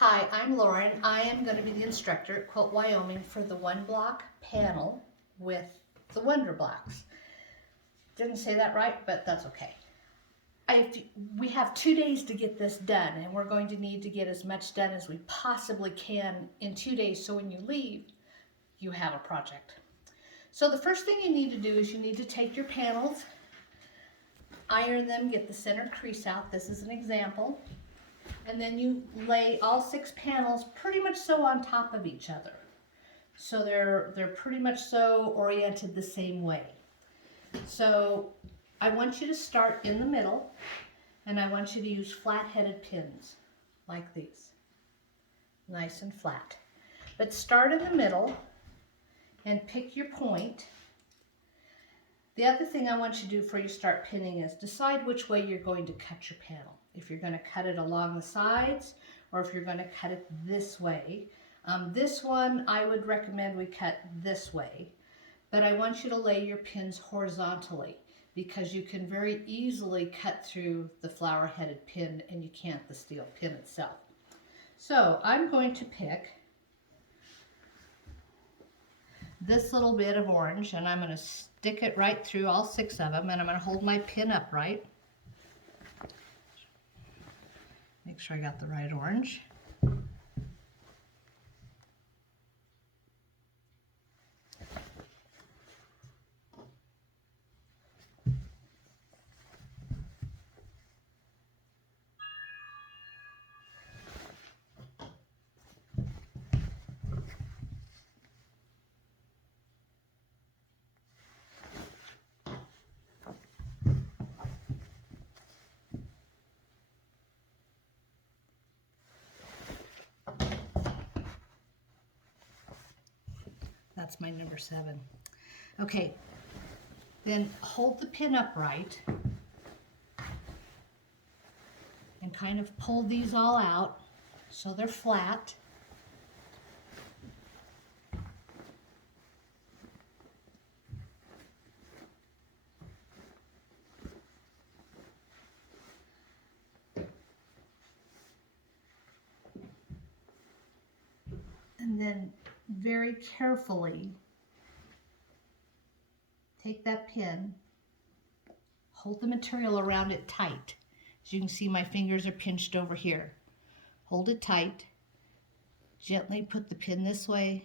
Hi, I'm Lauren. I am going to be the instructor at Quilt Wyoming for the one block panel with the Wonder Blocks. Didn't say that right, but that's okay. We have 2 days to get this done, and we're going to need to get as much done as we possibly can in 2 days, so when you leave, you have a project. So the first thing you need to do is you need to take your panels, iron them, get the center crease out. This is an example. And then you lay all 6 panels pretty much so on top of each other. So they're pretty much so oriented the same way. So I want you to start in the middle, and I want you to use flat-headed pins like these. Nice and flat. But start in the middle and pick your point. The other thing I want you to do before you start pinning is decide which way you're going to cut your panel. If you're going to cut it along the sides or if you're going to cut it this way. This one I would recommend we cut this way, but I want you to lay your pins horizontally because you can very easily cut through the flower-headed pin and you can't the steel pin itself. So I'm going to pick this little bit of orange and I'm going to stick it right through all 6 of them, and I'm going to hold my pin upright. Make sure I got the right orange. That's my number 7. Okay, then hold the pin upright and kind of pull these all out so they're flat. And then very carefully take that pin, hold the material around it tight. As you can see, my fingers are pinched over here. Hold it tight, gently put the pin this way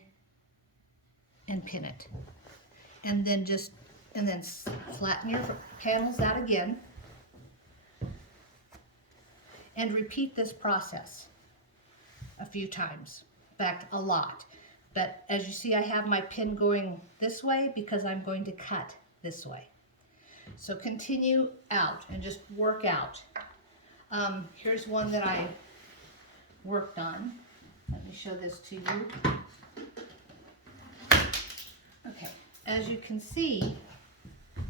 and pin it. And then flatten your panels out again and repeat this process a few times. In fact, a lot. But as you see, I have my pin going this way because I'm going to cut this way. So continue out and just work out. Here's one that I worked on. Let me show this to you. Okay, as you can see,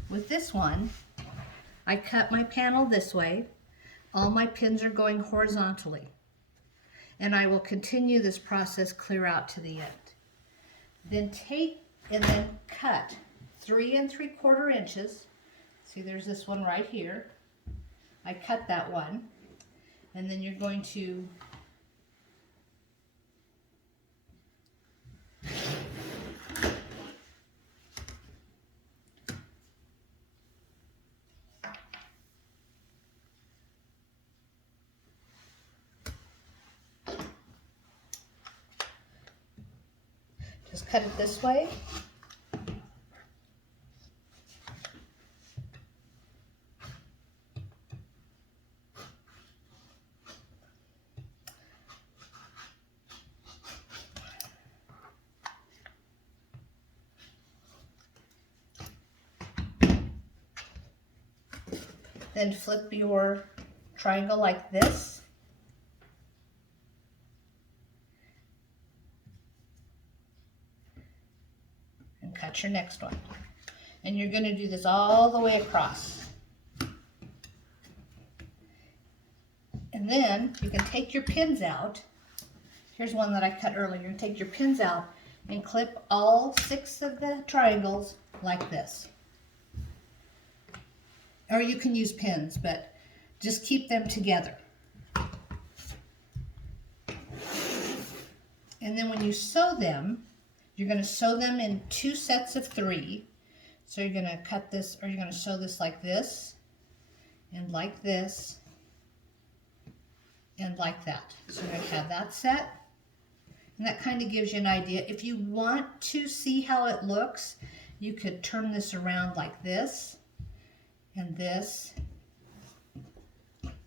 with this one, I cut my panel this way. All my pins are going horizontally. And I will continue this process clear out to the end. Then take and then cut 3 3/4 inches. See, there's this one right here. I cut that one. And then you're going to just cut it this way. Then flip your triangle like this. And cut your next one. And you're going to do this all the way across. And then you can take your pins out. Here's one that I cut earlier. You can take your pins out and clip all 6 of the triangles like this. Or you can use pins, but just keep them together. And then when you sew them, you're going to sew them in 2 sets of 3. So you're going to cut this, or you're going to sew this like this, and like this, and like that. So you're going to have that set. And that kind of gives you an idea. If you want to see how it looks, you could turn this around like this, and this,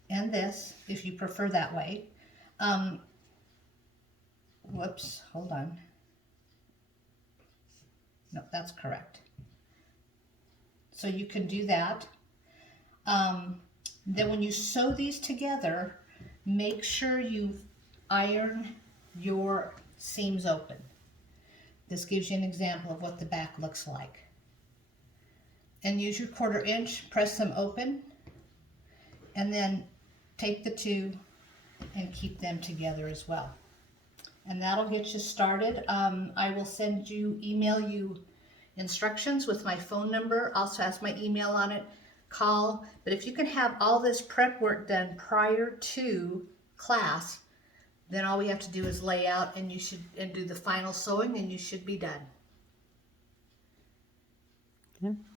and this, if you prefer that way. Whoops, hold on. No, that's correct. So you can do that. Then when you sew these together, make sure you iron your seams open. This gives you an example of what the back looks like. And use your 1/4 inch, press them open, and then take the 2 and keep them together as well. And that'll get you started. I will email you instructions with my phone number, also has my email on it, call. But if you can have all this prep work done prior to class, then all we have to do is lay out and do the final sewing, and you should be done. Yeah.